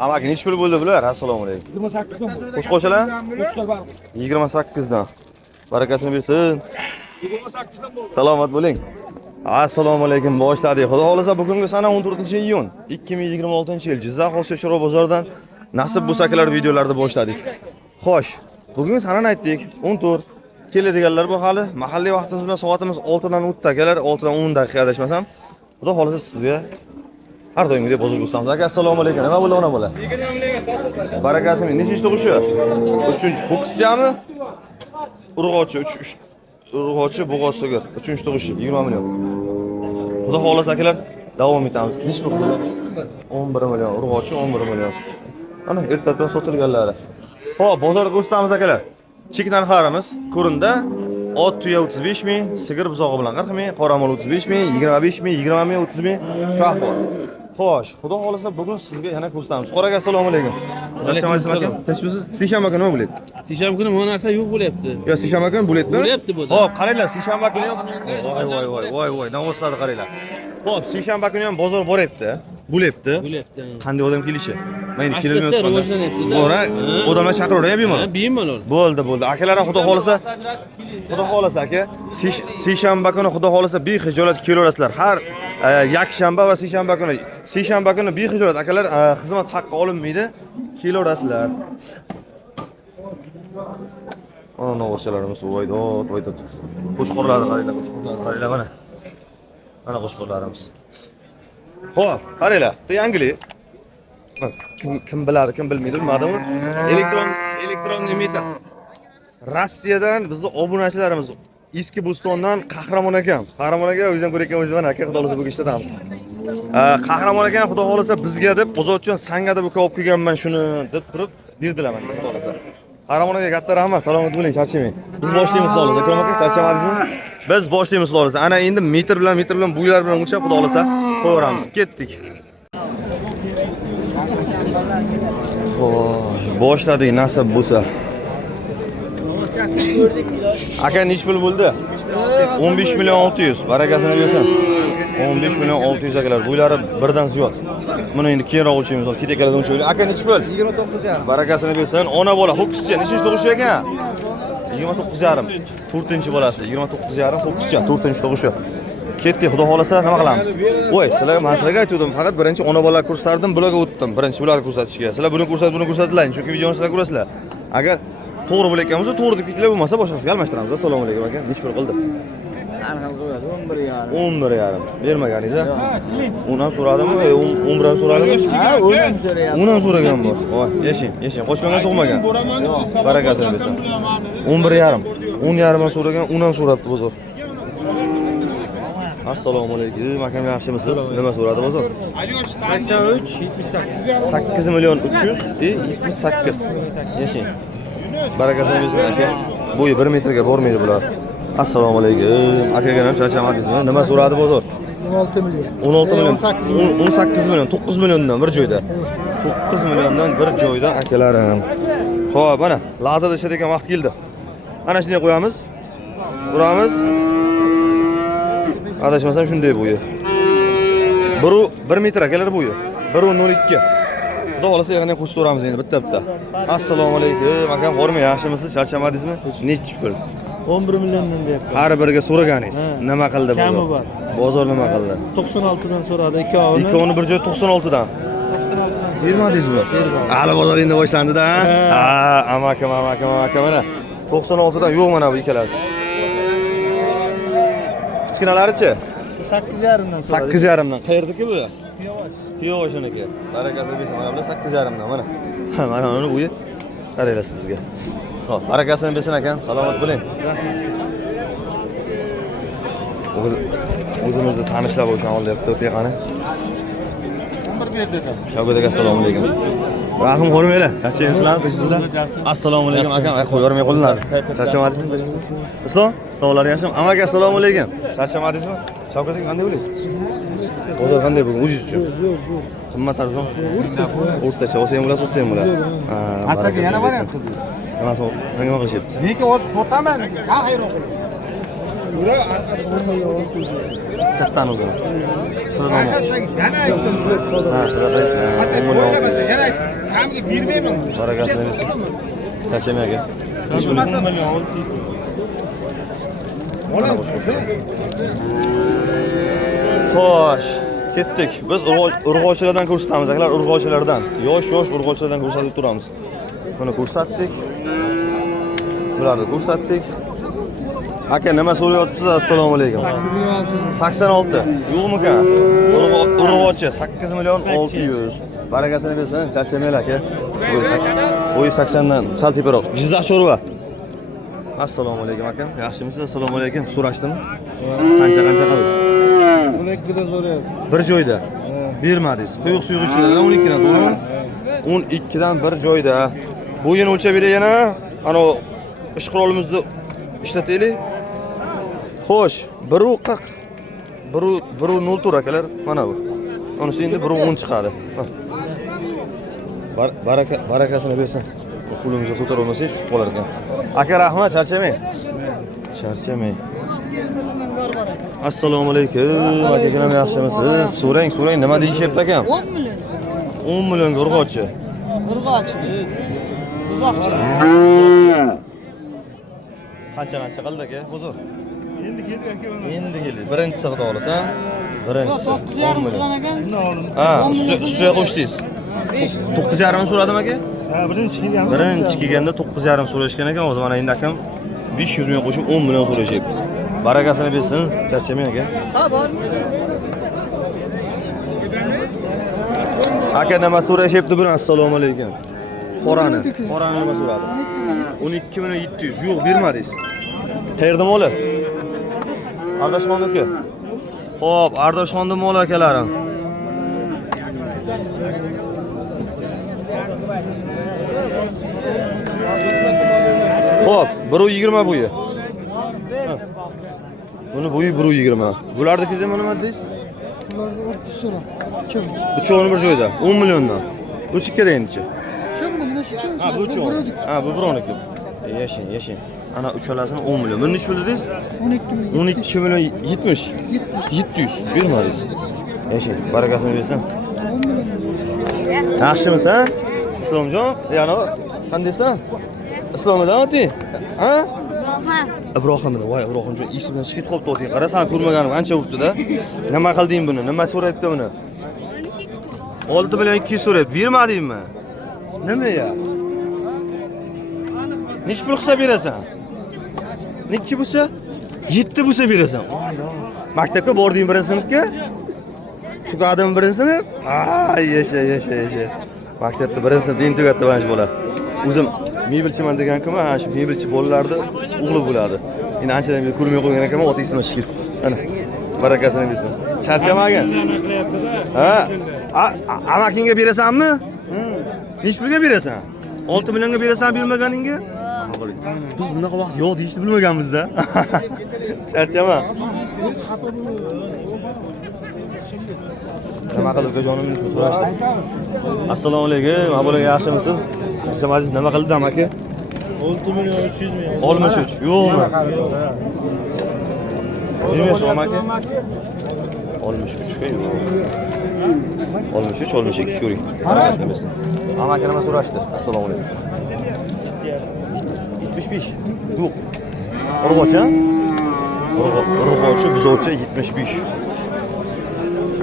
Amaki nechi pul bo'ldi bular? Assalomu alaykum. 28 dan. Qo'sh qo'shalar? Qo'shlar bor. 28 dan. Barakasini bersin. 28 dan bo'ldi. Salomat bo'ling. Assalomu alaykum. Boshladik. Xudo xolasa bugungi sana 14-iyun 2026-yil Jizzax Osiyo Chorva bozoridan nasib bo'lsakilar videolarni boshladik. Xo'sh, bugungi sanani aytdik. 14 keladiganlar bu hali mahalliy vaqtimiz bilan soatimiz 6 dan o'tdi akalar, 6 dan 10 daqiqa adashmasam. Xudo xolasa sizga har doimgidek bozorga ustamiz. Aka assalomu alaykum. Nima bo'ldi ona bola? Barakasini nechta tug'ishi? 3-chi. Ho'kisjami? Urg'ochi 3 urg'ochi bo'g'oz sigir 3-chi tug'ishi 20 million. Xudo xolasa akalar davom etamiz. Nech pul bo'ladi? 11 million. Urg'ochi 11 million. Ana ertadan sotilganlari. Xo'p, bozorga ko'rsatamiz akalar. Chek narxlarimiz ko'rinda ot tuya 35 ming, sigir buzog'i bilan 40 ming, qoramol 35 ming, 25 ming, 20 ming, 30 ming shu ahvol. Xo'sh, xudo xolasa bugun sizga yana ko'rsatamiz. Qoraga assalomu alaykum. Alaykum aka. Tinchmisiz? Seshanba kuni nima bo'ladi? Seshanba kuni bu narsa yo'q bo'lyapti. Yo, seshanba kuni bo'ladimi? Bo'lyapti bu. Xo'p, qaranglar, seshanba kuni ham voy, navoslarni qaranglar. Xo'p, seshanba kuni ham bozor boryapti. Bo'lyapti. Qanday odam kelishi? Mayli kelmayapti. Bora, odamlar chaqiraveradi bemalol. Bemalol. Bo'ldi. Akalar xudo xolasa aka, seshanba kuni xudo xolasa bexijolat kelaverasizlar. Har yakshanba va seshanba kuni bexijolat akalar xizmat haqqi olinmaydi. Kelaverasizlar. Ana novoshalarimiz voydo. Qo'shqorlarni qaranglar mana. Mana qo'shqorlarimiz. Xo'p, qaranglar, yangilik. Kim biladi, kim bilmaydi, bilmadimi? Elektron emitter. Rossiyadan bizni obunachilarimiz Eski Bo'stondan Qahramon akam. Qahramon aka o'zim ko'rayotgan o'zimdan aka xudo xolasa bu ishda ham. Qahramon akam xudo xolasa bizga deb bozorchidan sanga deb olib kelganman shuni deb turib berdilar menga xudo xolasa. Qahramon aka katta rahmat, salomat bo'ling, charchamang. Biz boshlaymiz xudo xolasa. Akram aka charchamadingizmi? Biz boshlaymiz xudo xolasa. Ana endi metr bilan bo'ylar bilan o'lchab xudo xolasa qo'yaveramiz. Ketdik. Xo'sh, boshladik nasib bo'lsa. Aka nech pul bo'ldi? 15 million 600. Barakasini bersin. 15 million 600 akalar. Bo'ylari birdan ziyod. Buni endi keyinroq o'lchaymiz. Ketakalardan o'lchaylik. Aka nech pul? 29,5. Barakasini bersin. Ona bola ho'kischa nechinchi tug'ishi ekan? 29,5. 4-chi bolasi. 29,5 ho'kischa, 4-chi tug'ishi. Ketdik, xudo xolasa nima qilamiz? Voy, sizlarga men sizlarga aytdim, faqat birinchi ona bola ko'rsatdim, bularga o'tdim. Birinchi bularga ko'rsatishga. Sizlar buni ko'rsatdilar, chunki videoni sizlar ko'rasizlar. Agar to'g'ri bo'layotgan bo'lsa, to'g'ri deb fikirlar bo'lmasa, boshqasiga almashtiramiz. Assalomu alaykum aka. Nech pul qildi? Narxim qo'yadi 11,5. 11,5. Bermaganingiz-a? Undan so'radimmi? 11 dan so'radimmi? Ha, o'zim so'rayapman. Undan so'ragan bu. Voy, yashing. Qo'shmagan tug'magan. Barakasini bersin. 11,5. 10,5 dan so'ragan, undan so'rabdi bozor. Assalomu alaykum. Akam yaxshimisiz? Nima so'radi bozor? 83, 78. 8 million 300 78. Yashing. Barakasini bersin aka. Bo'yi 1 metrga bormaydi bular. Assalomu alaykum. Akaga ham charchamadingizmi? Nima so'radi bozor? 16 million. 16 million. 18 million, 9 milliondan bir joyda. 9 milliondan bir joyda akalarim. Xo'p, mana lazada ishlaydigan vaqt keldi. Ana shunday qo'yamiz. Uramiz. Adashmasam shunday bo'yi. 1 metr akalar bo'yi. 1.02. Xudo xolasa yana qo'shib o'ramiz endi bitta. Assalomu alaykum. Akam bormi? Yaxshimisiz? Charchamadingizmi? Nech pul? 11 milliondan deyapti. Har biriga so'raganingiz. Nima qildi bozor? Kami bor. Bozor nima qildi? 96 dan so'radi, ikkovini. Ikkovini bir joy 96 dan. Bermadingizmi? Hali bozor endi boshlandi-da. Ha, amakam mana. 96 dan yo'q mana bu ikkalasi. Kichkinalari-chi? 8,5 dan so'radi. 8,5 dan. Qayerdaki bu? Yo'q shuniki. Barakasini bersin, mana bular 8,5 dan mana. Mana uni bo'yi. Qaranglar sizga. Xo'p, barakasini bersin akam. Salomat bo'ling. O'zimizni tanishlar o'shan olyapti, o'tay qani. Shavkat aka, assalomu alaykum. Rahim ko'rmanglar. Qanchaysiz sizlar? Assalomu alaykum akam. Qo'yarmay qo'linglar. Charchamadingizmi? Islom, sog'lar yaxshimi? Amaki assalomu alaykum. Charchamadingizmi? Shavkat aka qanday bo'laysiz? Bozor qanday bugun o'zingiz uchun? Zo'r. Qimmat arzon? O'rtacha, olsa ham bo'ladi, sotsa ham bo'ladi. Ha, asaga yana boryapti. Nima qilishyapti? Lekin o'zi sotaman, sa hayron. Yura, Kattani o'zini. Sirdomo. Ha, sirdomo. Barakasini bersin. Tashamaga. Xo'sh, ketdik. Biz urg'ochilardan ko'rsatamiz, akalar, urg'ochilardan. Yosh urg'ochilardan ko'rsatib turamiz. Buni ko'rsatdik. Bularni ko'rsatdik. Aka, nima so'rayapsiz? Assalomu alaykum. 86. Yo'qmi-kan? Urg'ochi 8 million 600. Barakasini bersin, charchamanglar aka. Bo'yi 80 dan sal teparoq. Jizzax sho'rva. Assalomu alaykum aka. Yaxshimisiz? Assalomu alaykum. So'rashdimi? Qancha qildi? 12 dan so'rayapti. Bir joyda. Bermadingiz. Quyuq suyuq ichinglar 12 dan, to'g'rimi? 12 dan bir joyda. Bo'yini o'lchab beray yana. Ana ish qurolimizni ishlataylik. Xo'sh, 1.40. 1.04 akalar. Mana bu. Unisi endi 1.10 chiqadi. Barakasini bersin. Qo'limizni ko'tara olmasak tushib qolar ekan. Aka, rahmat, charchamang. Assalomu alaykum. Akagram, yaxshimisiz? So'rang, nima deyishyapti akam? 10 million. 10 million urg'ochi. Uzoqcha. Qancha qildi aka? Huzur. Endi keldi. Birinchi sig'da olasan. Birinchisi 10 million. Ha, ustiga qo'shdingiz. 9.5 so'radim aka? Ha, Birinchi kelganda 9.5 so'rashgan ekan. Hozir mana endi akam 500 ming qo'shib 10 million so'rashyapti. Barakasini bersin, charchamang aka. Ha, bor. Aka, nima so'rashyapti buni? Assalomu alaykum. Qorani nima so'radi? 12 million 700. Yo'q, bermadingiz. Qayerda moli? Ardashxonniki. Xo'p, Ardashxonda moli akalarim. Xo'p, 1.20 bo'yi. Buni bo'yi 1.20. Bularniki nima dedingiz? Bularda 30 so'ra. Ucho'ni bir joyda 10 milliondan. Bu chikkada endi-chi. Ha, bu ucho'ni. Ha, bu bironiki. Yashang. Ana uchalasini 10 million. Buni nech pul dedingiz? 12 million 70. 700. Bermadingiz. Yashang. Barakasini bersin. 10 million. Yaxshimisan? Islomjon, yana qandaysan? Islomidami? Ha? Ibrohimda, voy Ibrohimjon, esimdan chiqib qolibdi o'ting. Qarasam, ko'rmaganim ancha bo'libdi-da. Nima qilding buni? Nima so'rayapti buni? 6 million 200 so'rayapti. Bermadingmi? Nima ya? Nech pul qilsa berasan? Nechi bo'lsa? 7 bo'lsa berasan. Oyda. Maktabga bording birinchi sinfga? Tugadimi birinchi sinf? Yasha. Maktabda birinchi sinfda endi tugatdi mana shu bola. O'zim mebelchiman degan-ku, ha, shu mebelchi bolalarni o'g'li bo'ladi. Endi anchadan beri ko'rmay qo'ygan ekanman, ota ismini shikir. Ana, barakasini bersin. Charchamagin. Ha? Amakingga berasanmi? Nech pulga berasan? 6 millionga berasan bermaganingga? Biz bunaqa vaqt yo'q deyishni bilmaganmiz-da. Charchama. Nima qilib joningiz so'rashdi? Assalomu alaykum. Abolaga yaxshimisiz? Charchamadingiz, nima qildim aka? 6 million 300 ming. 63. Yo'qmi? Bilmaysan aka? 63 ga yo'q. 63 ko'ring. Barakasini bersin. Amaki nima so'rashdi? Assalomu alaykum. 75. Yo'q. Urg'ochi? Urg'ochi buzovchi 75.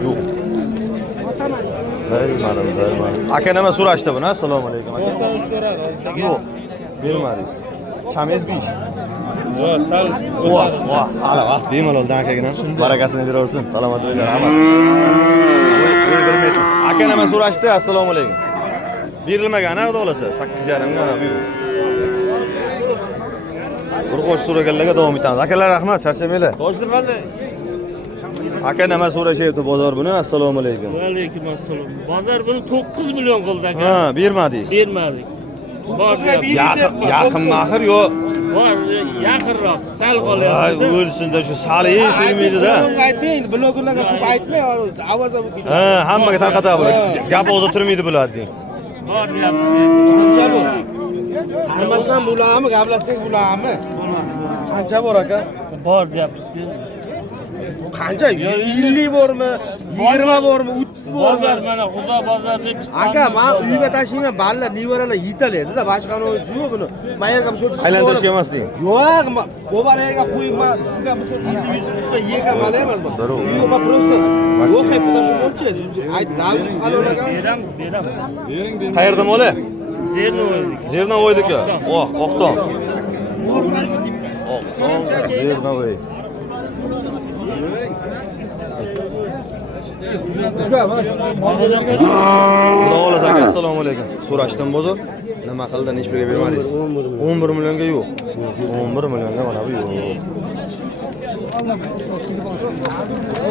Yo'q. Bilmadim. Aka nima so'rashdi buni? Assalomu alaykum aka. Yo'q. Bermadingiz. Chamingiz 5. Voy, sal. Voy, hali vaqt bemaloldan akagina. Barakasini beraversin. Salomat bo'linglar, rahmat. Voy, bilmayman. Aka nima so'rashdi? Assalomu alaykum. Berilmagan, xudo xolasa 8.5 ga bu. Urg'och so'raganlarga davom etamiz. Akalar, rahmat, charchamanglar. Toshlar qanday? Aka nima so'rashyapti bozor buni? Assalomu alaykum. Va alaykum assalom. Bozor buni 9 million qildi aka. Ha, bermadingiz. Bermadik. Yaqinmi axir yo? Bor, yaqinroq, sal Ay, qolyapti. o'lsinda shu sali so'ymaydi-da. Ayting, blogerlarga ko'p aytmay, ovoz olib. Ha, hammaga tarqatadi buni. Gap o'zi turmaydi bular deng. Bor deyapmiz. Qancha bu? Qarmasam bo'ladimi, gaplashsak bo'ladimi? Qancha bor aka? Bor deyapmiz-ku. Qancha? 50 bormi? 20 bormi? 30 bormi? Bozor mana Xudo bozor deb chiqqan. Aka, men uyga tashlayman, balla, nevaralar yetalaydi-da, boshqa narsa yo'q buni. Men yerga bir Aylantirishga emas deng. Yo'q, bo'bar yerga qo'yib, men sizga bir so'z 100 yega mala emas bu. Yo'q, men просто yo'q, hep shu bo'lchiz. Ayt, naviz qalolagan. Beramiz. Qayerda mola? Zernovoydik. Zernovoydiki. Oqton. Zernovoy. Xudo xohlasa aka, assalomu alaykum. So'rashdim bozor. Nima qildi, necha pulga bermadingiz? 11 millionga yo'q. 11 millionga mana bu yo'q.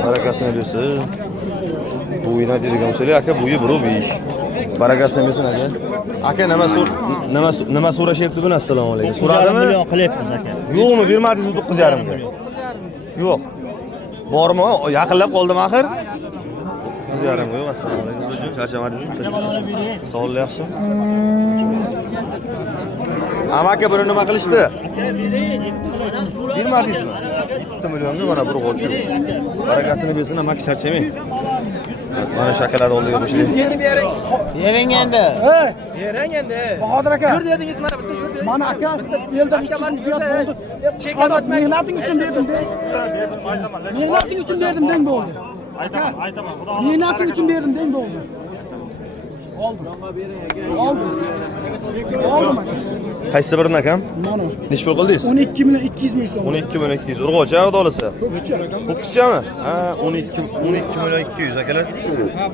Barakasini bersin. Bu yina deydigan bo'lsa, aka, bu 1.5. Barakasini bersin aka. Aka nima so'rashyapti buni? Assalomu alaykum. So'radimi? 1 million qilyapmiz aka. Yo'qmi, bermadingizmi 9.5 ga? Yo'q. Bormi? Yaqinlab qoldim axir. 9.5 ga yo'q. Assalomu alaykum. Charchamadingizmi? Sog'lik yaxshi. Amaki buni nima qilishdi? Bermadingizmi? 7 millionga mana bir g'o'chi. Barakasini bersin, amaki charchamang. Mana shakalada oldiga qo'shiling. Bering endi. Bering endi. Bahodir aka. Yur dedingiz mana bitta yur dedingiz. Mana aka, eldan Akaman ziyod bo'ldi. Chekad Mehnating uchun berdim de. Mehnating uchun berdim deng bo'ldi. Aytaman. Xudo Mehnating uchun berdim deng bo'ldi. Oldim. Oldim aka. Qaysi birini akam? Mana Necha pul qildingiz? 12 million 200 ming so'm. 12 million 200. Urg'ochi xudo xohlasa. Ko'kcha. Ho'kizchami? Ha, 12 million 200 akalar.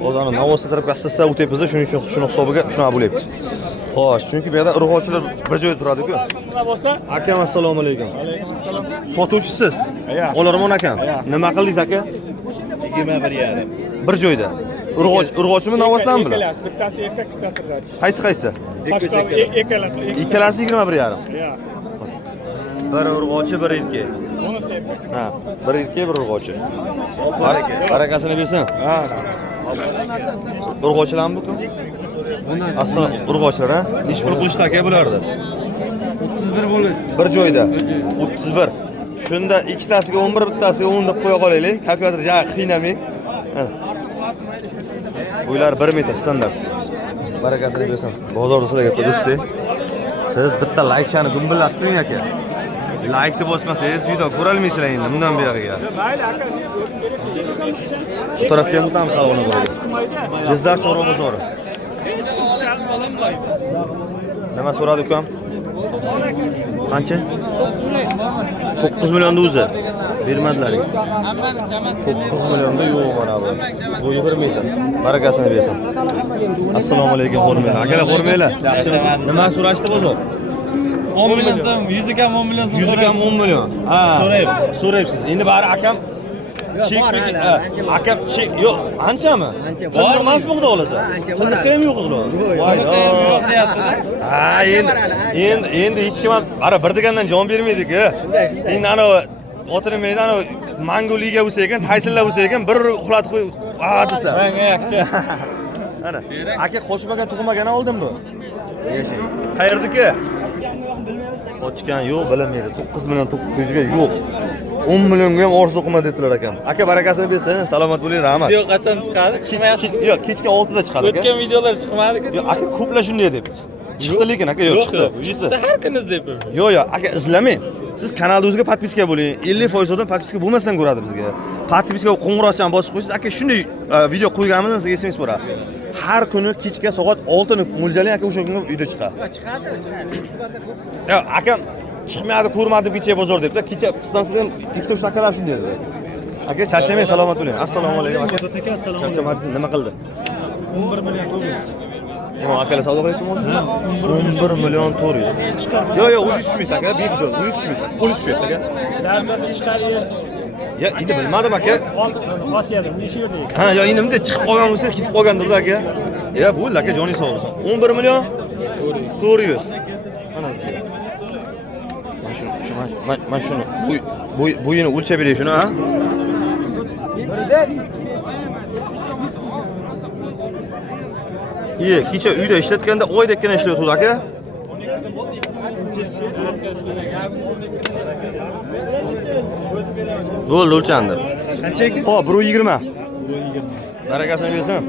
O'zani navosi tarafga asta o'tyapmiz, shuning uchun shuni hisobiga shunaqa bo'lyapti. Xo'sh, chunki bu yerda urg'ochilar bir joyda turadi-ku. nima bo'lsa? Akam assalomu alaykum. Sotuvchisiz? O'larmon akam. Nima qildingiz aka? 21.5. Bir joyda. Urg'ochimi navosdan bilan? Bittasi erkak, bittasi rach. Qaysi? Ikkalasi 21.5. Bir urg'ochi, bir erkak. Bunisi erkak. Ha, bir erkak, bir urg'ochi. Barakasini bersin. Ha. Urg'ochilarmi bu? Aslan urg'ochilar ha? Necha pul qo'shdi aka bularda? 31 bo'ldi. Bir joyda. 31. Shunda ikkitasiga 11, bittasiga 10 deb qo'ya qolaylik. Kalkulyator ja qiynamang. Uylar 1 metr standart. Barakasini bersin. Bozorda sizlarga do'sti. Siz bitta laykchani gumbillatding aka. Laykni bosmasangiz video ko'rolmaysizlar endi bundan buyog'iga. Bu tarafga ham tam saloni bor. Jizzax Chorva bozori. Nima so'radi ukam? Qancha? 9 millionda o'zi. Bermadilaring. 9 millionda yo'q mana bu. Bo'yi 1 metr. Barakasini bersin. Assalomu alaykum xo'rmanglar. Akalar xo'rmanglar. Yaxshimisiz? Nima so'rashdi bozor? 10 million so'm, 100 kam 10 million so'm. 100 kam 10 million. Ha. So'rayapsiz. Endi bari akam chek akam chek yo'q, anchami? Qildi emasmi xudo xolasa? Qildiqqa ham yo'q xudo. Voy, Yo'q deyapti-da. ha, endi hech kim ara bir degandan jon bermaydi-ku. Endi ana otini meydan Mango liga bo'lsa ekan, Taysonlar bo'lsa ekan, bir uxlatib qo'y, desa. Rang yaxshi. Ana, aka qo'shmagan tug'magan oldin bu. Yashang. Qayerdiki? Qochgan yo'q, bilmaydi. 9 million 900 ga yo'q. 10 millionga ham orzu qilma debdilar akam. Aka barakasini bersin, salomat bo'ling, rahmat. Video qachon chiqadi? Chiqmayapti. Yo'q, kechga 6 da chiqadi aka. O'tgan videolar chiqmadi-ku. Yo'q, aka ko'plar shunday debdi. Chiqdi lekin aka yo'q chiqdi. Chiqdi har kuni izlayapman. Yo'q, aka izlamang. Siz kanalda o'ziga podpiska bo'ling. 50% odam podpiska bo'lmasdan ko'radi bizga. Podpiska qo'ng'iroqchani bosib qo'ysiz, aka shunday video qo'yganimizdan sizga SMS bo'ladi. Har kuni kechga soat 6 ni mo'ljallang aka o'sha kunga uyda chiqadi. Yo'q, akam chiqmayadi, ko'rmadim kecha bozor debdi. Kecha stansiyada ham ikkita uch akalar shunday dedi. Aka charchamang, salomat bo'ling. Assalomu alaykum aka. Charchamadingiz, nima qildi? 11 million to'g'ris. Akalar savdo qilyaptimi o'sha? 11 million 400. Yo'q, o'zi tushmaysiz aka, behijob, o'zi tushmaysiz. Qo'li tushyapti aka. Zarbatni chiqarish. Ya, endi bilmadim aka. Osiyada necha yerda? Ha, yo endi bunday chiqib qolgan bo'lsa, ketib qolgandir aka. Ya, bo'ldi aka, joningiz sog' bo'lsin. 11 million 400. Mana sizga. Mana shuni bo'yini o'lchab bering shuni, ha? Kecha uyda ishlatganda oydekkina ishlayotdi aka. Bo'ldi o'lchandir. Qancha ekan? Xo'p, 120. Barakasini bersin.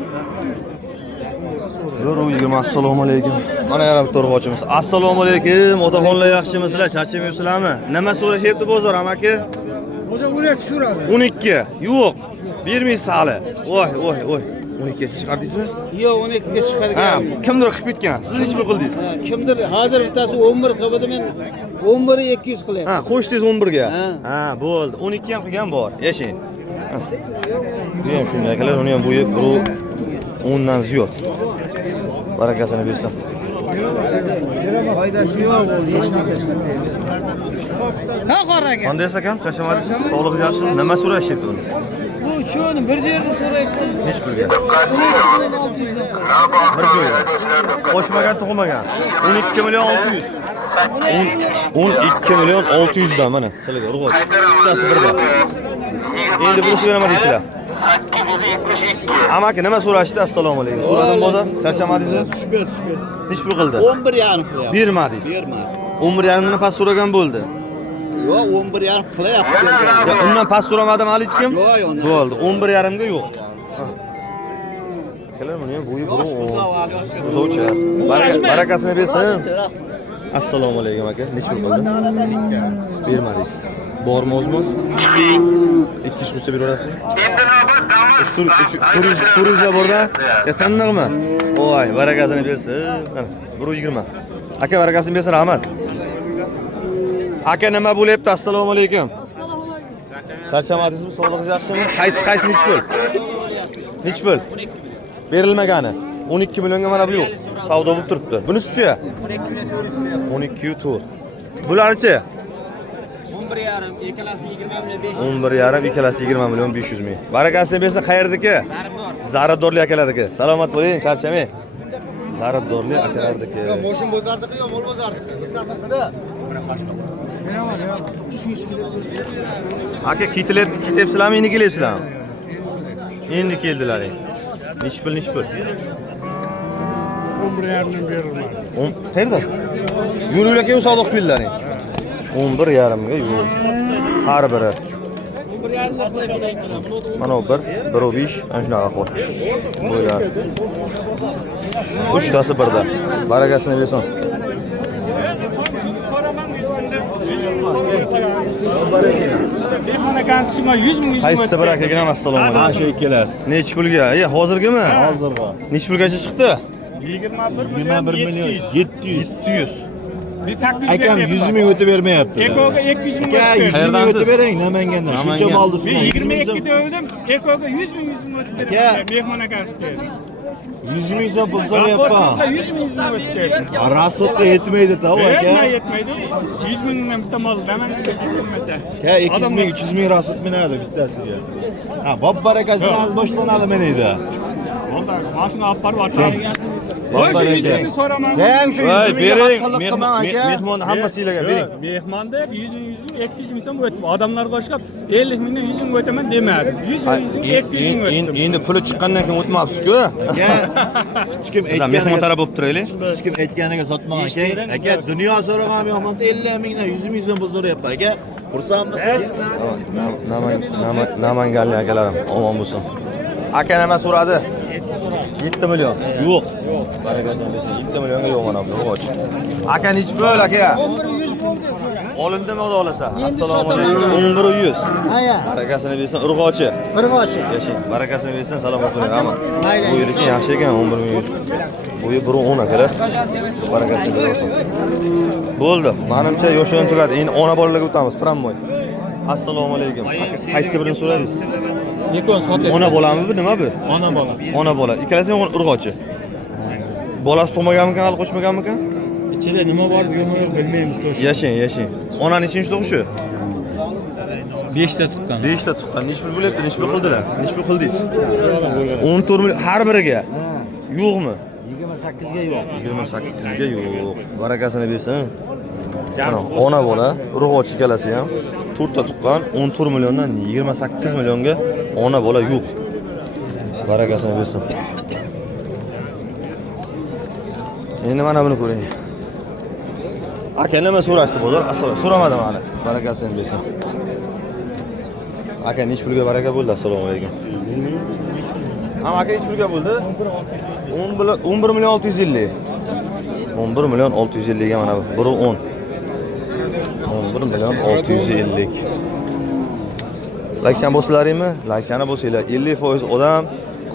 120. Assalomu alaykum. Mana yana bitta urg'ochimiz. Assalomu alaykum. Otaxonlar yaxshimisizlar? Charchamayapsizlarmi? Nima so'rashyapti bozor amaki? O'zi 12 so'radi. 12. Yo'q. Bermaysiz hali. Voy, voy, voy. 12 ga chiqardingizmi? Yo'q, 12 ga Ha, chiqargan. kimdir qilib ketgan. Siz hech bir qildingiz. Kimdir hozir bittasi 11 qildi, men 11 ni 200 qilyapman. Ha, qo'shdingiz 11 ga. Ha. Ha, bo'ldi. 12 ham qilgan bor. Yashang. Bu ham shunday akalar, uni ham bo'yi 10 dan ziyod. Barakasini bersin. Foydasi yo'q bo'ldi, hech narsa chiqmadi. Ha, qora aka. Qanday ekan? Shashamadingiz? Sog'lig'i yaxshimi? Nima so'rashyapti uni? Bu cho'ni bir yerda so'rayapti. Hech birga. 12.600 dan. Bir joyda. Qo'shmagan, tug'magan. 12 million 600. 12 million 600 dan mana. Tiliga urg'och. Ikkitasi birda. Endi bunisi beraman deysizlar. 872. Amaki nima so'rashdi? Assalomu alaykum. So'radim bozor. Charchamadingizmi? Hech bir qildi. 11 yarim qilyapman. Bermadingiz. Bermadi. 11 yarimdan past so'ragan bo'ldi. Yo'q, 11 yarim qilyapti. Ya undan past so'ramadim hali hech kim? Yo'q, yo'q. Bo'ldi. 11 yarimga yo'q. Akalar buni ham bo'yi bir uzovchi. Barakasini bersin. Assalomu alaykum aka. Necha pul qildi? Bermadingiz. Bormi o'zimiz? 200 qo'shsa beraverasizmi? Turizlar borda. Ya tandiqmi? Voy, barakasini bersin. Mana 120. Aka barakasini bersin, rahmat. Aka nima bo'lyapti? Assalomu alaykum. Charchamadingizmi? Sog'lig'ingiz yaxshimi? Qaysi nechi pul? Nechi pul? Berilmagani. 12 millionga mana bu yo'q. Savdo bo'lib turibdi. Bunisi-chi? 12 4. Bularchi? 11 yarim, ikkalasi 20 million 500. 11 yarim, ikkalasi 20 million 500 ming. Barakasini bersa qayerdiki? Zaribdorlik akalardiki. Salomat bo'ling, charchamang. Zaribdorlik akalardiki. Mo'shin bozordiki yo mo'l bozordiki? Bittasida. Aka ketyapsizlarmi, endi kelyapsizlarmi? Endi keldilaring. Nechi pul? 11.5 berilmadi. Qayerda? Yo'l aka savdo qilib berdilaring. 11 yarimga yo'q. Har biri. Mana bu 1.5, ana shunaqa qol. Bo'lar. Uchtasi birda. Barakasini bersin. Qaysi bir akaga ham assalomu alaykum. Ha, shu ikkalasi. Nechi pulga? Hozirgimi? Hozirga. Nechi pulgacha chiqdi? 21 million 700. Biz 800 Akam 100 ming o'tib bermayapti. Ekoga 200 ming Aka 100 Qayerdan ming o'tib siz? bering Namangandan. Shuncha Namangan. molni Men sunan. 22 dövdim. Ekoga 100 ming o'tib berdim. Mehmon akasi. 100 ming so'm pul so'rayapman. 100 ming o'tib berdim. Rasotga yetmaydi tav aka. Yetmaydi. 100 mingdan bitta mol Namanganga ketmasa. Aka 200 ming 300 ming rasot minadi bittasiga. Ha, bob barakasi az boshlanadi men edi. Mashina olib borib o'tgan. O'sha 100 ming so'raman. Keng shu Voy, 100 ming bering. qilib aka. Mehmonni hammasi ilagan, bering. Mehmonda 100 ming 200 ming so'm o'tib, odamlar qo'shib 50 mingdan 100 ming o'taman demadi. 100 ming 200 ming o'tdim. Endi puli chiqqandan keyin o'tmabsiz-ku. Aka hech kim Biz ham mehmon taraf bo'lib turaylik. hech kim aytganiga sotmagan aka. Aka dunyo so'ragan mehmonda 50 mingdan 100 ming so'm pul so'rayapman aka. Xursandmisiz? Namanganlik akalarim omon bo'lsin. Aka nima so'radi? 7 million. Yo'q. Barakasini bersin. 7 millionga yo'q mana bu urg'och. Aka nechi pul aka? 100 bo'ldi so'ra. Olindimi xudo olasa? Assalomu alaykum. 11.100. Haya. Barakasini bersin urg'ochi. Urg'ochi. Yashang. Barakasini bersin, salomat bo'ling, rahmat. Bu yerga yaxshi ekan 11.100. Bo'yi 1.10 akalar. Barakasini bersin. Bo'ldi. Menimcha yo'shidan tugadi. Endi ona bolalarga o'tamiz. Prommoy. Assalomu alaykum. Aka qaysi birini so'radingiz? Ekon sotyapti. Ona bolami bu, nima bu? Ona bola. Ona bola. Ikkalasi ham urg'ochi. Bolasi tug'maganmikan, hali qo'shmaganmikan? Ichida nima bor, yo'qmi yo'q bilmaymiz to'g'ri. Yashang. Ona nechinchi tug'ishi? 5 ta tuqqan. 5 ta tuqqan. Nechi pul bo'lyapti? Nechi pul qildilar? Nechi pul qildingiz? 14 million har biriga. Yo'qmi? 28 ga yo'q. 28 ga yo'q. Barakasini bersin. Mana ona bola, urg'ochi ikkalasi ham 4 ta tuqqan, 14 milliondan 28 millionga ona bola yo'q. Barakasini bersin. Endi mana buni ko'ring. Aka nima so'rashdi bozor? Aslo so'ramadim hali. Barakasini bersin. Aka nechi pulga baraka bo'ldi? Assalomu alaykum. Ham aka nechi pulga bo'ldi? 11 million 650. 11 million 650 ga mana bu. Biri 10. 11 million 650. Laykdan bo'lsalaringmi? Laykdan bo'lsanglar 50% odam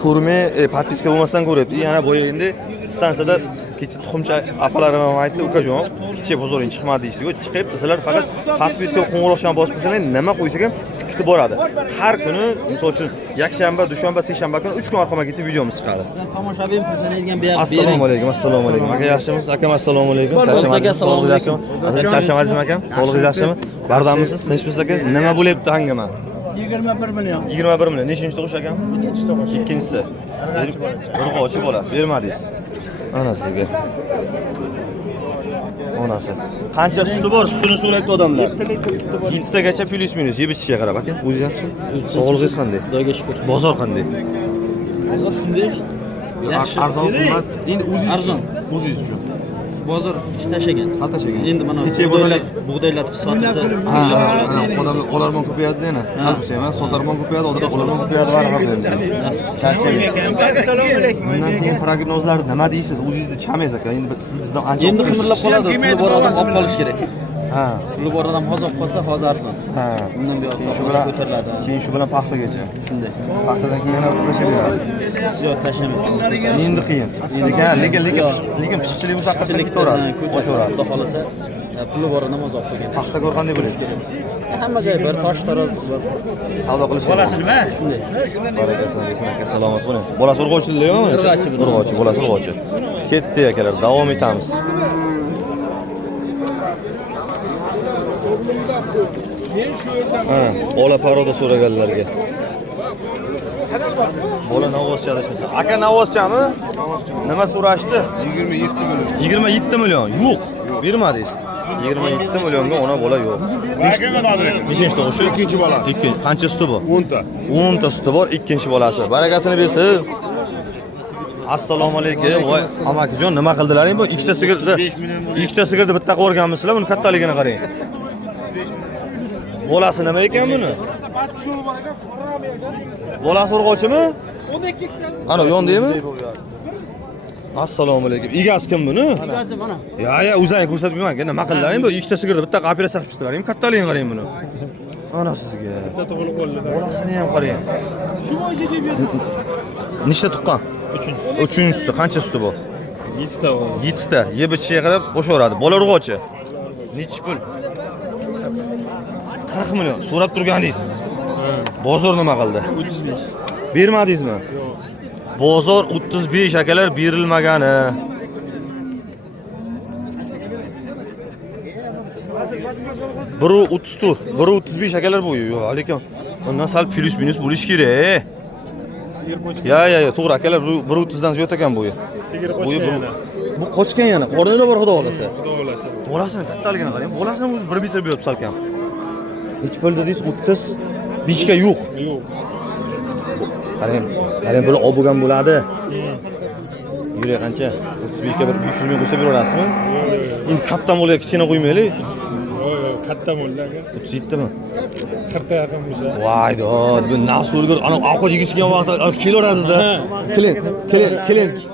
ko'rmay, podpiska bo'lmasdan ko'ryapti. Yana boya endi stansiyada kecha tuxumcha apalarim aytdi, ukajon, kecha bozoring chiqmadi deysiz-ku, chiqib desalar faqat podpiska qo'ng'iroqchani bosib qo'ysalar, nima qo'ysak ham tikitib boradi. Har kuni, misol uchun, yakshanba, dushanba, seshanba kuni 3 kun orqama ketib videomiz chiqadi. Tomoshabin qilsanaydigan berib. Assalomu alaykum, assalomu alaykum. Aka yaxshimisiz? Akam assalomu alaykum. Assalomu alaykum. Charchamadingizmi akam? Sog'lig'ingiz yaxshimi? Bardamisiz? Tinchmisiz aka? Nima bo'lyapti hangama? 21 million. 21 million. Nechinchi tug'ish akam? Ikkinchi tug'ish. Ikkinchisi. Urg'ochi bola. Bermadingiz. Ana sizga. Onasi. Qancha suti bor? Sutini so'rayapti odamlar. 7 tagacha plus minus yeb ichishga qarab aka. O'zingiz yaxshi? Sog'lig'ingiz qanday? Xudoga shukr. Bozor qanday? Bozor shunday. Arzon qimmat. Endi o'zingiz Arzon. O'zingiz uchun. Bozor ichi tashagan. Sal tashagan. Endi mana kecha bozorlar bug'doylar sotilsa, odamlar olarmon ko'payadi yana. Hal bo'lsa emas, sotarmon ko'payadi, odamlar olarmon ko'payadi baribir deymiz. Assalomu alaykum. Bundan keyin prognozlar nima deysiz? O'zingizni chamaysiz aka. Endi siz bizdan ancha endi qimirlab qoladi. Puli bor odam olib qolish kerak. Ha. Puli bor odam hozir olib qolsa, hozir arzon. Ha. Bundan buyoqqa Shu hozir bilan ko'tariladi. keyin shu bilan paxtagacha. Shunday. Paxtadan keyin yana o'shaveradi. Yo'q, tashlamaydi. Endi qiyin. Lekin pishchilik musaqqatchilik ketaveradi. Ketaveradi. Xudo xolasa, puli bor odam hozir olib qo'ygan. Paxta ko'rgandek bo'ladi. Hamma joy bir tosh tarozisi bor. Savdo qilish. Bolasi nima? Shunday. Barakasini bersin aka, salomat bo'ling. Bolasi urg'ochilarmi? Urg'ochi. Urg'ochi, bolasi urg'ochi. Ketdi akalar, davom etamiz. Ana, bola paroda so'raganlarga. Bola navozcha adashmasa. Aka navozchami? Nima so'rashdi? 27 million. Yo'q, bermadingiz. 27 millionga ona bola yo'q. Nechinchi tug'ishi? Ikkinchi bolasi. Ikkinchi. Qancha suti bor? 10 ta. 10 ta suti bor, ikkinchi bolasi. Barakasini bersin. Assalomu alaykum. Voy, amakijon, nima qildilaring bu? Ikkita sigirni bitta qilib o'rganmisizlar, buni kattaligini qarang. Bolasi nima ekan buni? Bolasi urg'ochimi? 12 gektar. Ana, yondaymi? Assalomu alaykum. Egasi kim buni? Egasi mana. Ya, o'zing ko'rsatmayman. Nima qildilaring bu? Ikkita sigirni bitta operatsiya qilib chiqdilaring, kattaligini qarang buni. Ana sizga. Bolasini ham qarang. Shu bo'yicha deb berdim. Nechta tuqqan? Uchinchisi. Qancha suti bor? 7 ta bor. 7 ta. Yeb ichishga qarab bo'shaveradi. Bola urg'ochi. Nechi pul? 40 million. So'rab turganingiz. Bozor nima qildi? 35. Bermadingizmi? Yo'q. Bozor 35 akalar berilmagani. Biri 34, biri 35 akalar bu. Yo'q, lekin undan sal plus minus bo'lish kerak. Ya, to'g'ri akalar, 1.30 dan ziyod ekan bu. Bu qochgan yana. Qornida bor xudo xolasa. Bolasini kattaligini qarang. Bolasini o'zi 1 metr berib salkam. Nechi pul dedingiz? 35 ga yo'q. Yo'q. Qarang, bular olib bo'lgan bo'ladi. Yurey qancha? 35 ga 500 ming qo'ysa beraverasizmi? Endi katta molga kichkina qo'ymaylik. Yo'q, katta bo'ldi aka. 37 mi? 40 ta yaqin bo'lsa. Voy dod, bu nasl o'rgar, ana ovqat yegizgan vaqtda kelaveradi-da.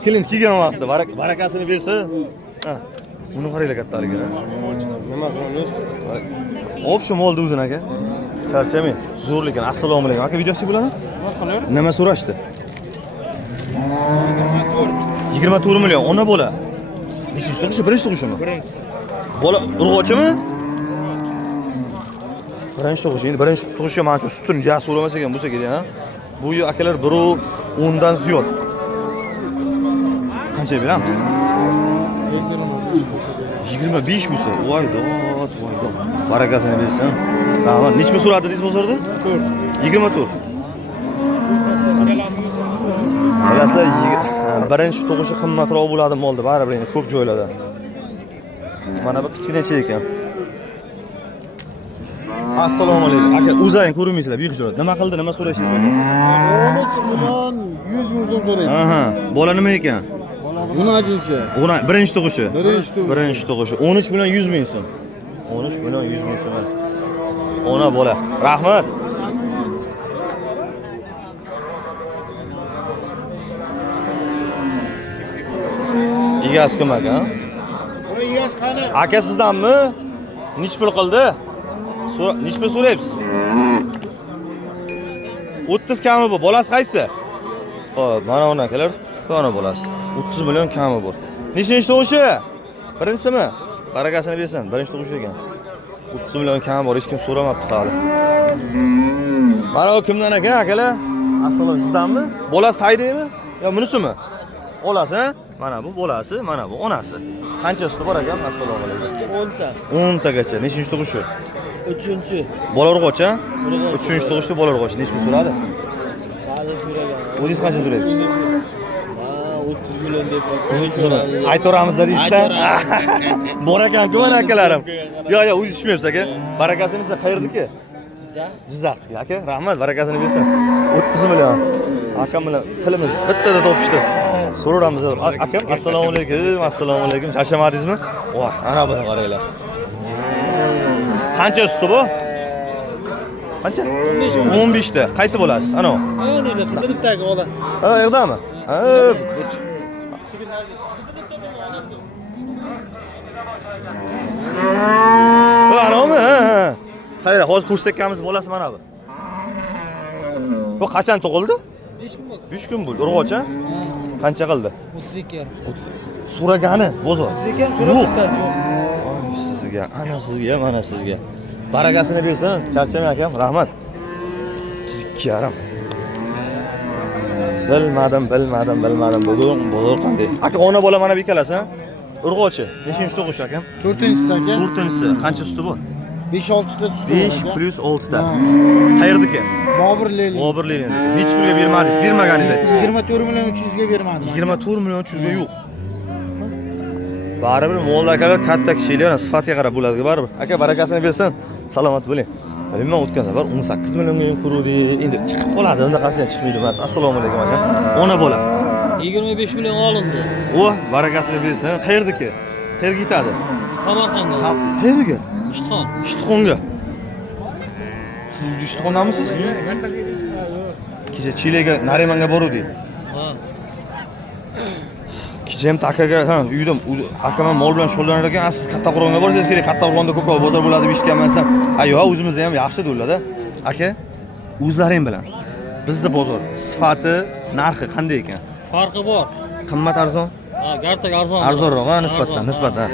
Klient kelgan vaqtda barakasini bersa, ha. Uni qaranglar kattaligini. Nima qilamiz? Hop, shu molni o'zini aka. Charchamang. Zo'rlikin. Assalomu alaykum. Aka videosi bo'ladimi? Nima so'rashdi? 24 million. Ona bola. Nechinchi tug'ishi? Birinchi tug'ishimi? Birinchi. Bola urg'ochimi? Birinchi tug'ish. Endi birinchi tug'ishga mana shu sutini ja so'ramasa ekan bo'lsa kerak, ha. Bu akalar 1.10 dan ziyod. Qancha beramiz? 25 bo'lsa. Voy dod. Barakasini bersin. Tamam. Nechmi so'radi dedingiz bozorda? 4. 24. Bilasizlar, birinchi tug'ishi qimmatroq bo'ladi molda, baribir endi ko'p joylarda. Mana bu kichkinacha ekan. Assalomu alaykum. Aka, o'zing ko'rmaysizlar, bexijolat. Nima qildi, nima so'rashingiz? 13 million 100 ming so'm so'rayapti. Aha, bola nima ekan? 10-chi. Birinchi tug'ishi. Birinchi tug'ishi. 13 million 100 ming so'm. 13 million 100 ming so'm. Ona bola. Rahmat. Egasi kim aka? Buni egasi qani? Aka sizdanmi? Nech pul qildi? Nech pul so'rayapsiz? 30 kami bu. Bolasi qaysi? Xo'p, mana uni akalar, mana bolasi. 30 million kami bor. Nechinchi tug'ishi? Birinchisimi? Barakasini bersin. Birinchi tug'ish ekan. 30 million kami bor, hech kim so'ramabdi hali. Mana bu kimdan aka, akalar? Assalomu sizdanmi? Bolasi haydaymi? Yo, bunisimi? Bolasi, ha? Mana bu bolasi, mana bu onasi. Qancha suti bor ekan? Assalomu alaykum. 10 ta. 10 tagacha. Nechinchi tug'ishi? 3-chi. Bola urg'och, ha? 3-chi tug'ishi bola urg'och. Nech pul so'radi? Hali so'ragan. O'zingiz qancha so'rayapsiz? 30 million deb. 30 million. Aytaveramiz deysiz-da. Bor ekan-ku mana akalarim. Yo, o'zingiz tushmayapsiz aka. Barakasini esa qayerdiki? Jizzaxdiki aka. Rahmat, barakasini bersin. 30 million. Akam bilan tilimiz bittada topishdi. So'raymiz. Akam, assalomu alaykum. Assalomu alaykum. Charchamadingizmi? Voy, ana buni qaranglar. Qancha suti bu? Qancha? 15 ta. Qaysi bo'lasiz? Ana. Ana yerda qizilibdagi bola. Ha, yo'qdami? Ha, anami? Ha. Qayda? Hozir ko'rsatganimiz bolasi mana bu. Bu qachon tug'ildi? 5 kun bo'ldi. 5 kun bo'ldi. Urg'och-a? Qancha qildi? 32. So'ragani bozor. Sekin so'rab turibdi. Voy sizga, ana sizga, mana sizga. Barakasini bersin, charchamay akam, rahmat. 2,5. Bilmadim. Bugun bozor qanday? Aka, ona bola mana bu ikkalasi, ha? Urg'ochi. Nechinchi tug'ish akam? 4-inchisi aka. 4-inchisi. Qancha suti bor? 5-6 ta suti 5 plus 6 ta. Qayerdiki? Bobur Leli. Bobur Leli. Nech pulga bermadingiz? Bermaganingiz ayting. 24 million 300 ga bermadim. 24 million 300 ga yo'q. Baribir molda akalar katta kishilar sifatga qarab bo'ladi, baribir. Aka, barakasini bersin. Salomat bo'ling. Bilmayman, o'tgan safar 18 millionga ko'rdik. Endi chiqib qoladi, undaqasi ham chiqmaydi emas. Assalomu alaykum aka. Ona bola. 25 million olindi. O, barakasini bersin. Qayerdiki? Qayerga yetadi? Samarqandda. Qayerga? Ishtixon. Ishtixonga. Siz Ishtixondamisiz? Kecha Chilega Narimanga boruvdik. Ha. Kecha ham akaga, ha, uyda akaman mol bilan shug'ullanar ekan, siz katta Qur'onga borsangiz kerak, katta Qur'onda ko'proq bozor bo'ladi deb eshitganman. Ha, yo'q, o'zimizda ham yaxshi deyiladi. Aka, o'zlaring bilan bizda bozor sifati, narxi qanday ekan? Farqi bor. Qimmat arzon? Ha, gartak arzon. Arzonroq, ha, nisbatan.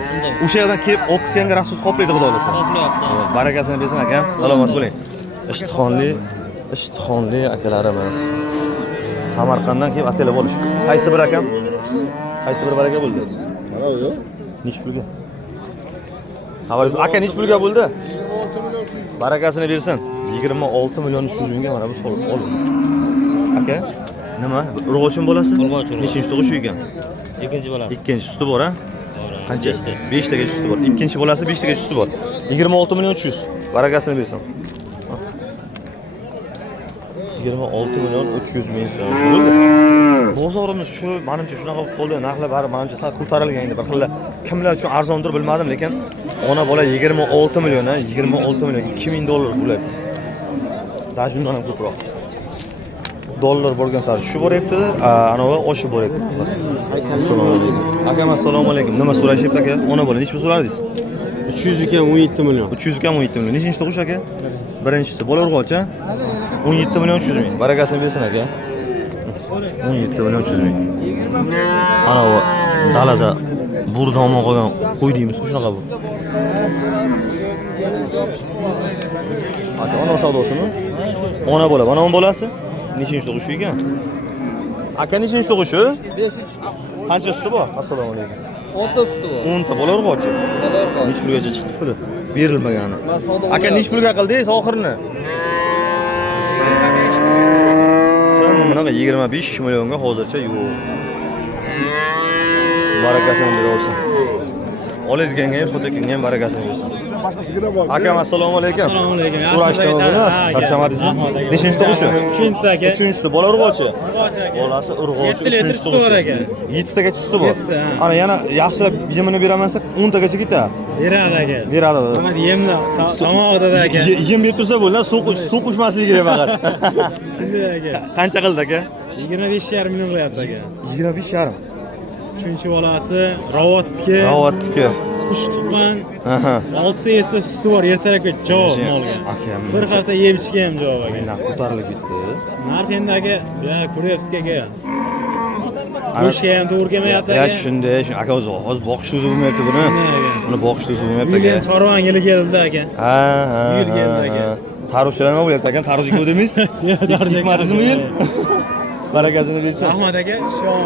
O'sha yerdan kelib o'qitganga rasul qoplaydi, xudo xolasa. Qoplayapti. Barakasini bersin akam. Salomat bo'ling. Ishtixonli akalarimiz. Samarqanddan kelib atelab olish. Qaysi bir akam? Qaysi bir baraka bo'ldi? Mana u. Nech pulga? Xabaringiz aka nech pulga bo'ldi? 26 million 300. Barakasini bersin. 26 million 300 mingga mana bu so'rib oldi. Aka, nima? Urg'ochim bolasi? Urg'och. Nechinchi tug'ish ekan? Ikkinchi bo'ladi. Ikkinchi suti bor, ha? Qancha? 5 taga suti bor. Ikkinchi bolasi 5 taga suti bor. 26 million 300. Barakasini bersin. 26 million 300 ming so'm bo'ldi. Bozorimiz shu, menimcha shunaqa bo'lib qoldi. Narxlar bari menimcha sal ko'tarilgan endi. Bir xilla kimlar uchun arzondir bilmadim, lekin ona bola 26 million, 26 million 2000 dollar bo'lyapti. Даже undan ham ko'proq. Dollar bo'lgan sari tushib boryapti, anavi oshib boryapti. Assalomu alaykum. Akam, assalomu alaykum. Nima so'rashyapti aka? Ona bola nech pul so'radingiz? 300 ga 17 million. 300 ga 17 million. Nechinchi tug'ish aka? Birinchisi bola urg'och-a? 17 million 300 ming. Barakasini bersin aka. 17 million 300 ming. Ana bu dalada burdoma qolgan qo'y deymiz, shunaqa bu. Aka, ona savdosimi? Ona bola, mana onun bolasi? Nechinchi tug'ish ekan? Aka, nechinchi tug'ishi? 5-chi. Qancha suti bor? Assalomu alaykum. 10 ta suti bor. 10 ta bola urg'ochi. Nech pulgacha chiqdi puli? Berilmagani. Aka, nech pulga qildingiz oxirini? 25 Sen bunaqa 25 millionga hozircha yo'q. Barakasini bersin. Oladiganga ham, sotayotganga ham barakasini bersin. Boshqasiga bor. Akam, assalomu alaykum. Assalomu alaykum. So'rashdingiz, charchamadingizmi? Nechinchi tug'ishi? 3-inchisi aka. 3-inchisi bola urg'ochi. Urg'ochi aka. Bolasi urg'ochi. 7 litr suti bor aka. 7 tagacha suti bor. 7 ta, ha. Ana yana yaxshilab yemini beramansak 10 tagacha ketadi. Beradi aka. Beradi. Mana yemni tomog'ida aka. Yem berib tursa bo'ldi, suv qushmasligi kerak faqat. Shunday aka. Qancha qildi aka? 25,5 million qilyapti aka. 25,5. Uchinchi bolasi Ravotniki. Ravotniki. 3 tuqqan. Aha. 6 yesda suti bor, ertalabga javob molga. Bir qarta yeb ichga ham javob aka. Narx ko'tarilib ketdi. Narx endi aka, Kurevskaga. Go'shtga ham to'g'ri kelmayapti Ya aka. shunday, aka o'zi hozir boqish o'zi bo'lmayapti buni. Buni boqish o'zi bo'lmayapti aka. Yil chorvan yili keldi aka. Ha. Yil keldi aka. Taruschilar nima bo'lyapti aka? Taruschiga o'dimiz? Ikmadingizmi yil? Barakasini bersin. Rahmat aka.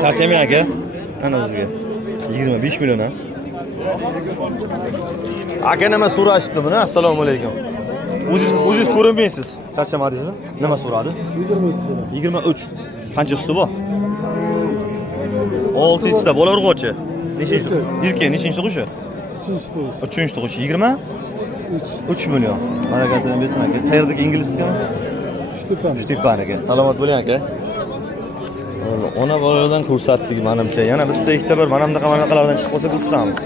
Charchamang aka. Ana sizga 25 million ha. Aka nima so'rashibdi buni? Assalomu alaykum. O'zingiz ko'rinmaysiz. Charchamadingizmi? Nima so'radi? 23. Qancha suti bor? 6 ta bola urg'ochi. Nechinchi? Yilki, nechinchi tug'ishi? 3-chi tug'ishi 20? 3 million. Barakasini bersin aka. Qayerdagi ingliz tilimi? Shtipani aka. Salomat bo'ling aka. Ona bolalardan ko'rsatdik menimcha. Yana bitta ikkita bir manamdaqalardan chiqib qolsa ko'rsatamiz.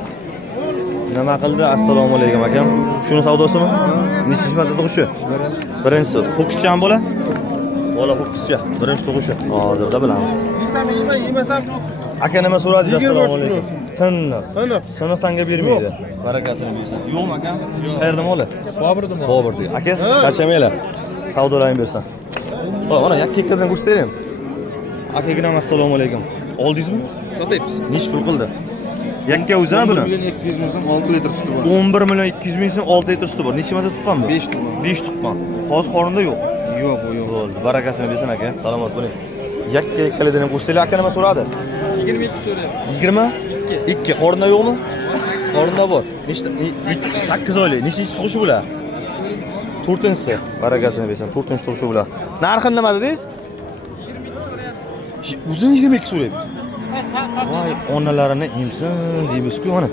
Nima qildi? Assalomu alaykum akam. Shuni savdosimi? Nechinchi marta tug'ishi? Birinchisi. Ho'kischa bola? Bola ho'kischa. Birinchi tug'ishi. Hozirda bilamiz. Yemasam Aka nima so'radingiz? Assalomu alaykum. Tiniq. Tiniq. Siniq tanga bermaydi. Barakasini bersin. Yo'qmi aka? Qayerda moli? Boburda. Boburda. Aka, charchamanglar. Savdolayim bersin. Xo'p, mana yakka-yakkadan ko'rsatayim. Akaginam assalomu alaykum. Oldingizmi? Sotayapmiz. Nech pul qildi? Yakka o'zi ha buni? 200 ming so'm 6 litr suti bor. 11 million 200 ming so'm 6 litr suti bor. Necha marta tuqqan bu? 5 tuqqan. 5 tuqqan. Hozir qorinda yo'q. Yo'q, bu yo'q. Bo'ldi. Barakasini bersin aka. Salomat bo'ling. Yakka-yakkalardan ham qo'shdilar. Aka nima so'radi? 22 so'rayapti. 20? 2. Qorinda yo'qmi? Qorinda bor. Nechta? 8 oylik. Nechinchi tug'ishi bular? 4-chi. Barakasini bersin. 4-chi tug'ishi bular. Narxi nima dedingiz? 22 so'rayapti. Voy, onalarini emsin deymiz-ku mana.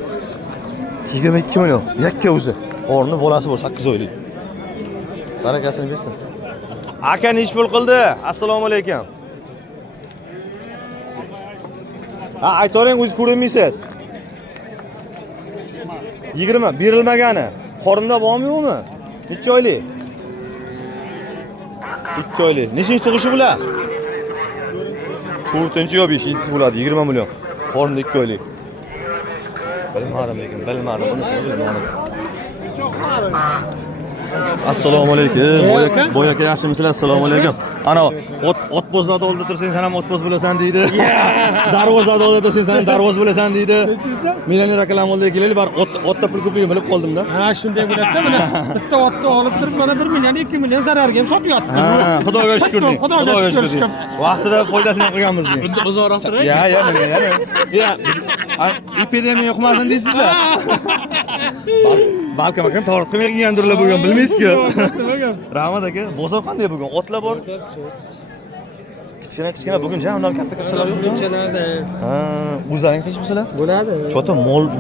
22 million. Yakka o'zi. Qorni bolasi bor 8 oylik. Barakasini bersin. Aka nech pul qildi? Assalomu alaykum. Ha, aytoring, o'zingiz ko'rinmaysiz. 20 berilmagani. Qorinda bormi yo'qmi? Necha oylik? 2 oylik. Nechinchi tug'ishi bular? 4-chi yo 5-chi bo'ladi, 20 million. Qorinda 2 oylik. Bilmadim lekin, bilmadim. Bunisini bilmadim. Assalomu alaykum. Boy aka yaxshimisizlar? Assalomu alaykum. Ana otbozlarda oldi tursang, sen ham otboz bo'lasan deydi. Darvozada oldi tursang, sen ham darvoz bo'lasan deydi. Millioner akalar oldiga kelaylik, bar otda pul ko'pligini bilib qoldim-da. Ha, shunday bo'ladida mana. Bitta otni olib turib, mana 1 million, 2 million zararga ham sotyapti. Ha, Xudoga shukr deng. Xudoga shukr. Vaqtida foydasini qilganmiz deng. Uzoqroq turay. Ya, nima, yana. Ya, epidemiya yuqmasin deysizlar. Balkim akam to'g'ri qilmagandirlar bo'lgan, bilmaysiz-ku. Rahmat aka, bozor qanday bo'lgan? Otlar bor. Kichkina bugun jamlar katta-kattalar yo'q. Ha, o'zlaring tinchmisizlar? Bo'ladi. Chota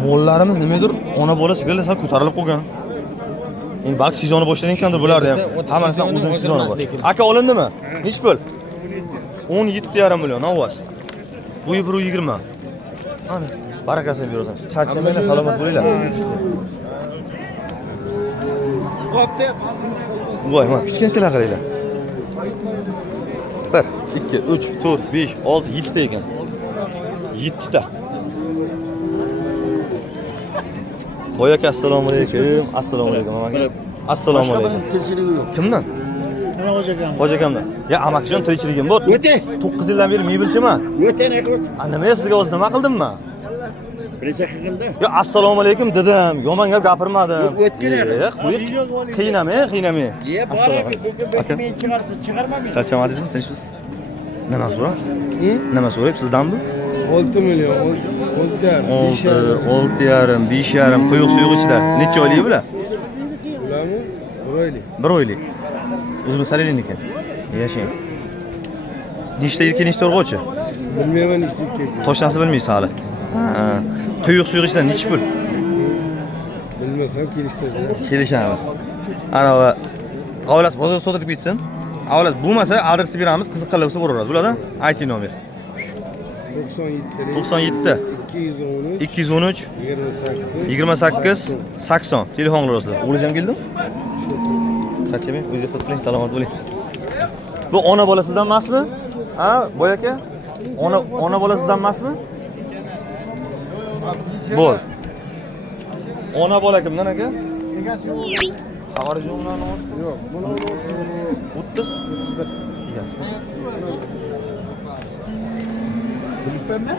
mollarimiz nimadir, ona bola sigirlar sal ko'tarilib qolgan. Endi balki sezoni boshlangan ekandir bularda ham. Hammasidan o'zining sezoni bor. Aka olindimi? Nech pul? 17,5 million, ovoz. Bu 120. Ana, barakasini berasan. Charchamanglar, salomat bo'linglar. Voy, mana kichkinachalar qaranglar. 1, 2, 3, 4, 5, 6, 7 ta ekan. 7 ta. Boy aka, assalomu alaykum. Assalomu alaykum amaki. Assalomu alaykum. Kimdan? Hojakamdan. Ya amakijon tirikchiligim bor. 9 yildan beri mebelchiman. Nima sizga o'zi nima qildimmi? Birinchi qilganda. Yo, assalomu alaykum dedim. Yomon gap gapirmadim. Qiynamang. Aka. Charchamadingizmi? Tinchmisiz? Nima so'rayapsiz? Nima so'rayapsiz sizdan bu? 6 million, 6,5, 5,5 quyuq suyuq ichida. Necha oylik bular? Ularmi? 1 oylik. 1 oylik. O'zimiz salaylikniki. Yashang. Nechta yilki nechta urg'ochi? Bilmayman nechta ekan. Toshnasi bilmaysiz hali. Ha. Quyuq suyuq ichida necha pul? Bilmasam kelishtirdilar. Kelishamiz. Ana va avlas bozor sotib ketsin. Avlas bo'lmasa adresni beramiz, qiziqqanlar bo'lsa boraveradi. Bo'ladi? Ayting nomer. 97 213 28 80 telefon qilasizlar. O'g'lingiz ham keldimi? Qachon o'zingiz xizmat qiling, salomat bo'ling. Bu ona bola sizdan emasmi? Ha, boy aka? Ona bola sizdan emasmi? Bo'l. Ona bola kimdan aka? Egasi yo'q. Xabarjomlarni Yo'q, buni 30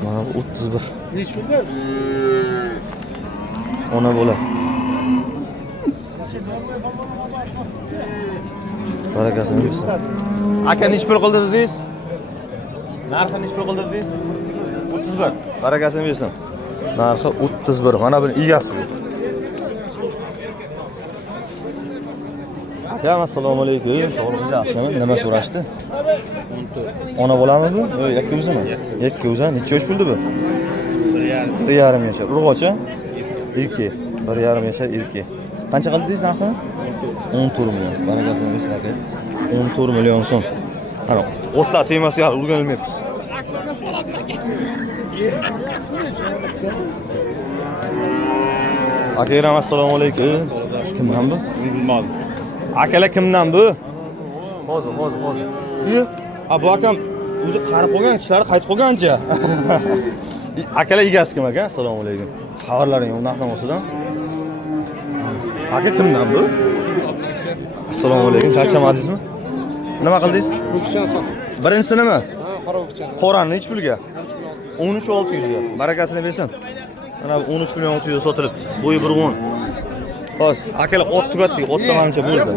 mana bu 31. Nech pul beribsiz? Ona bola. Barakasini bersin. Aka nech pul qildi dedingiz? Narxi nech pul qildi dedingiz? 31. Barakasini bersin. Narxi 31. Mana buni egasi. Aka, assalomu alaykum. Sog'ligingiz yaxshimi? Nima so'rashdi? Ona bo'lami bu? Yo'q, yakka o'zimi? Yakka o'zi. Necha yosh bo'ldi bu? 1,5 yashar. Urg'ochi? Erki. 1,5 yashar erki. Qancha qildi dedingiz narxini? 14 million. Barakasini bersin aka. 14 million so'm. Ana, o'tlar temasiga hali o'rganilmayapmiz. Aka, assalomu alaykum. Kimdan bu? Bilmadim. Akalar kimdan bu? Hozir. Yo'q. Bu akam o'zi qarib qolgan, tishlari qaytib qolgancha. Akalar egasi kim aka? Assalomu alaykum. Xabarlaring unaqa bo'lsa-dan. Aka kimdan bu? Assalomu alaykum. Charchamadingizmi? Nima qildingiz? Ko'kchan sotib. Birinchisi nima? Qora ko'kchan. Qorani nech pulga? 13600 ga. Barakasini bersin. Mana bu 13 million 600 ga sotilibdi. Bo'yi 1.10. Xo'sh, akalar ot tugatdik, otlagancha bo'ldi.